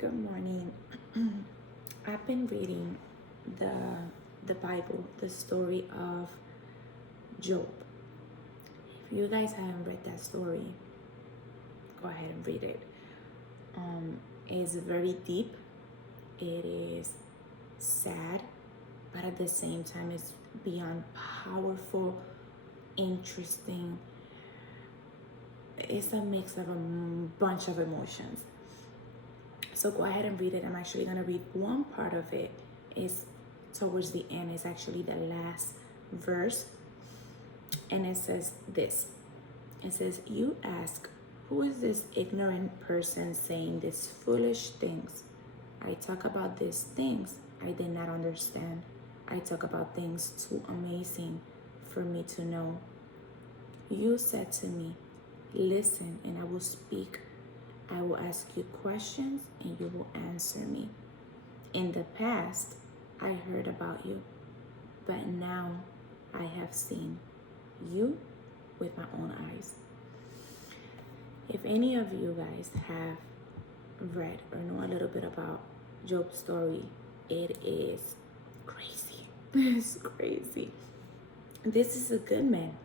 Good morning. I've been reading the Bible, the story of Job. If you guys haven't read that story, go ahead and read it. It's very deep. It is sad, but at the same time, it's beyond powerful, interesting. It's a mix of a bunch of emotions. So go ahead and read it. I'm actually going to read one part of it. It's towards the end. It's actually the last verse. And it says this. It says, "You ask, who is this ignorant person saying these foolish things? I talk about these things I did not understand. I talk about things too amazing for me to know. You said to me, listen and I will speak. I will ask you questions and you will answer me. In the past, I heard about you, but now I have seen you with my own eyes." If any of you guys have read or know a little bit about Job's story, it is crazy. It's crazy. This is a good man,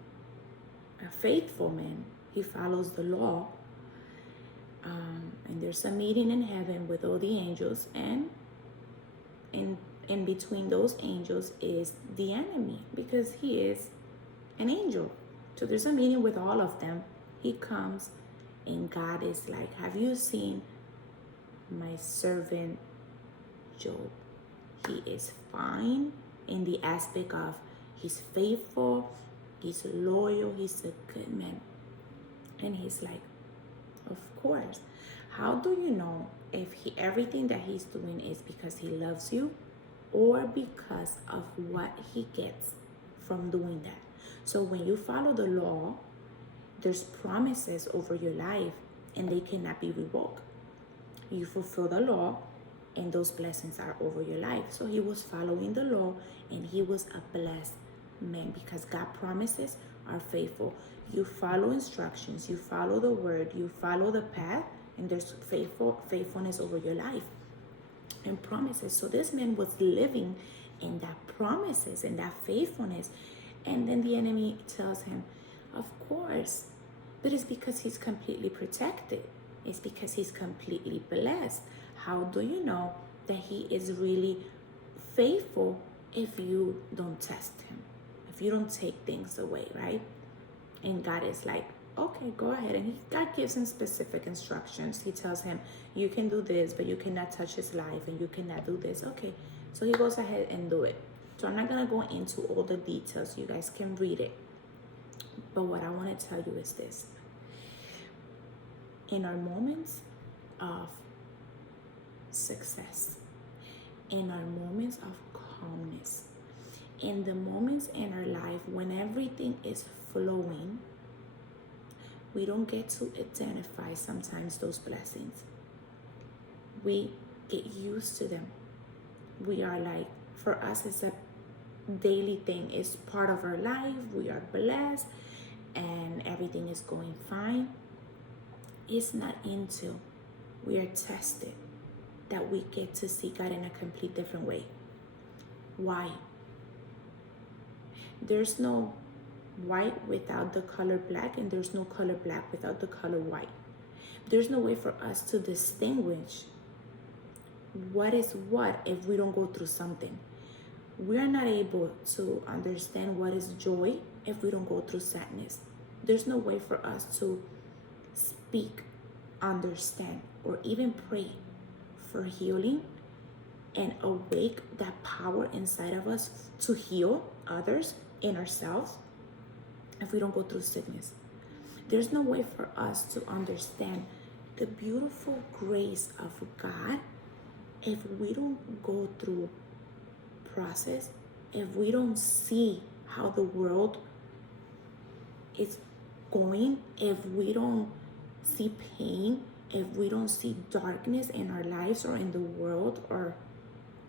a faithful man. He follows the law. And there's a meeting in heaven with all the angels, and in between those angels is the enemy, because he is an angel. So there's a meeting with all of them. He comes and God is like, have you seen my servant Job? He is fine in the aspect of he's faithful, he's loyal, he's a good man. And he's like, of course. How do you know if everything that he's doing is because he loves you or because of what he gets from doing that? So when you follow the law, there's promises over your life and they cannot be revoked. You fulfill the law and those blessings are over your life. So he was following the law and he was a blessed man because God promises are faithful. You follow instructions, you follow the word, you follow the path, and there's faithfulness over your life and promises. So this man was living in that promises and that faithfulness. And then the enemy tells him, of course, but it's because he's completely protected. It's because he's completely blessed. How do you know that he is really faithful if you don't test him? If you don't take things away, right? And God is like, okay, go ahead. And God gives him specific instructions. He tells him, you can do this, but you cannot touch his life and you cannot do this. Okay, so he goes ahead and do it. So I'm not going to go into all the details. You guys can read it. But what I want to tell you is this. In our moments of success, in our moments of calmness, in the moments in our life when everything is flowing, we don't get to identify sometimes those blessings. We get used to them. We are like, for us, it's a daily thing. It's part of our life. We are blessed and everything is going fine. It's not until we are tested that we get to see God in a complete different way. Why? There's no white without the color black, and there's no color black without the color white. There's no way for us to distinguish what is what if we don't go through something. We're not able to understand what is joy if we don't go through sadness. There's no way for us to speak, understand, or even pray for healing and awake that power inside of us to heal others and ourselves if we don't go through sickness. There's no way for us to understand the beautiful grace of God if we don't go through process, if we don't see how the world is going, if we don't see pain, if we don't see darkness in our lives or in the world or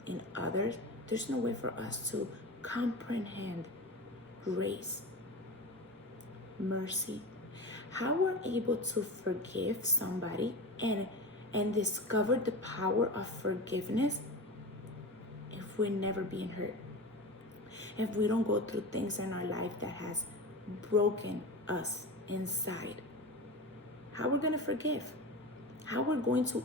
in others. There's no way for us to comprehend grace, mercy, how we're able to forgive somebody and and discover the power of forgiveness if we're never being hurt? If we don't go through things in our life that has broken us inside, how we're going to forgive? How we're going to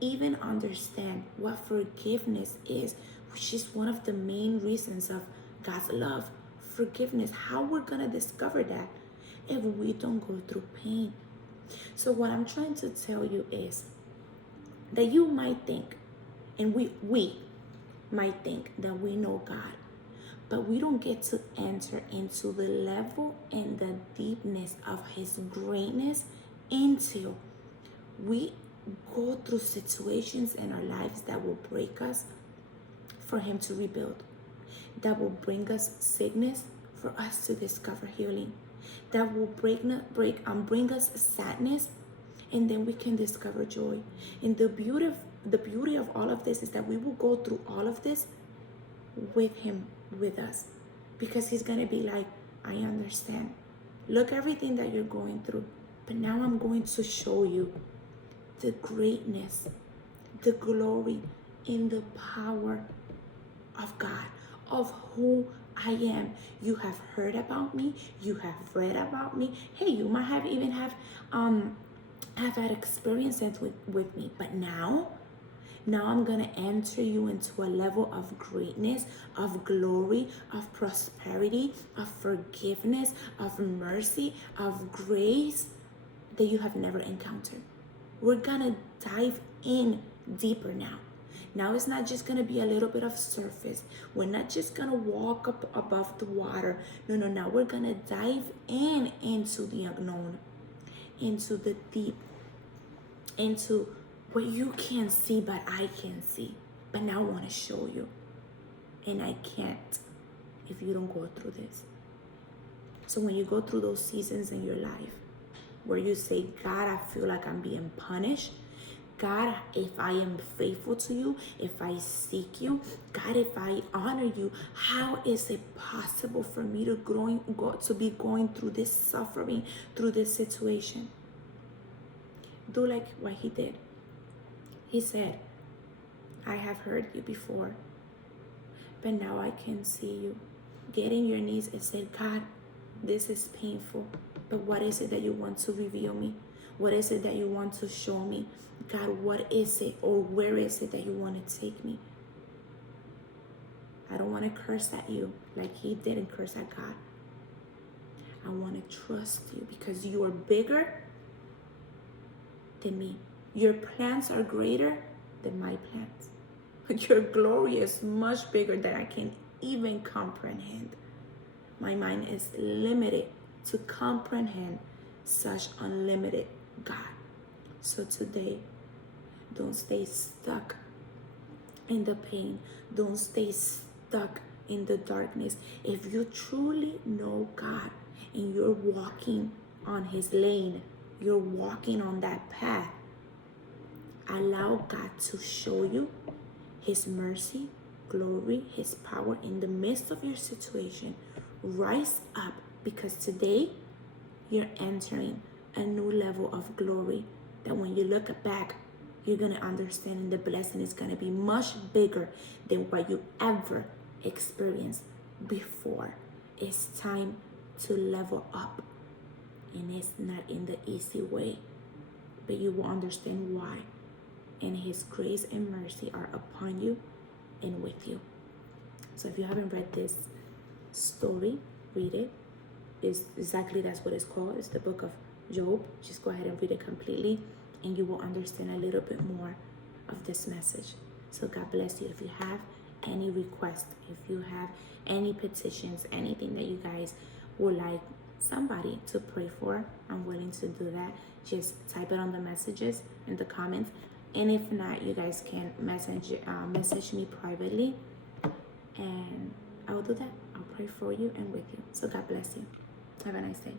even understand what forgiveness is, which is one of the main reasons of God's love, forgiveness. How we're going to discover that if we don't go through pain? So what I'm trying to tell you is that you might think, and we might think that we know God, but we don't get to enter into the level and the deepness of his greatness until we go through situations in our lives that will break us for him to rebuild, that will bring us sickness for us to discover healing, that will bring us sadness, and then we can discover joy. And the beauty of all of this is that we will go through all of this with him, with us, because he's gonna be like, I understand. Look, everything that you're going through, but now I'm going to show you the greatness, the glory, and the power of God, of who I am. You have heard about me, you have read about me. Hey, you might have even have had experiences with me, but now I'm gonna enter you into a level of greatness, of glory, of prosperity, of forgiveness, of mercy, of grace that you have never encountered. We're gonna dive in deeper now. Now it's not just gonna be a little bit of surface. We're not just gonna walk up above the water. No, now we're gonna dive into the unknown, into the deep, into what you can't see but I can see. But now I want to show you, and I can't if you don't go through this. So when you go through those seasons in your life where you say, God, I feel like I'm being punished. God, if I am faithful to you, if I seek you, God, if I honor you, how is it possible for me to be going through this suffering, through this situation? Do like what he did. He said, I have heard you before, but now I can see you. Get in your knees and say, God, this is painful, but what is it that you want to reveal me? What is it that you want to show me? God, what is it, or where is it that you want to take me? I don't want to curse at you like he didn't curse at God. I want to trust you because you are bigger than me. Your plans are greater than my plans. Your glory is much bigger than I can even comprehend. My mind is limited to comprehend such unlimited God. So today, don't stay stuck in the pain. Don't stay stuck in the darkness. If you truly know God and you're walking on his lane, you're walking on that path, allow God to show you his mercy, glory, his power in the midst of your situation. Rise up, because today you're entering a new level of glory that when you look back, you're going to understand, and the blessing is going to be much bigger than what you ever experienced before. It's time to level up, and it's not in the easy way, but you will understand why. And his grace and mercy are upon you and with you. So if you haven't read this story, read it. It's exactly, that's what it's called. It's the book of Job. Just go ahead and read it completely, and you will understand a little bit more of this message. So God bless you. If you have any requests, if you have any petitions, anything that you guys would like somebody to pray for, I'm willing to do that. Just type it on the messages in the comments. And if not, you guys can message me privately, and I will do that. I'll pray for you and with you. So God bless you. Have a nice day.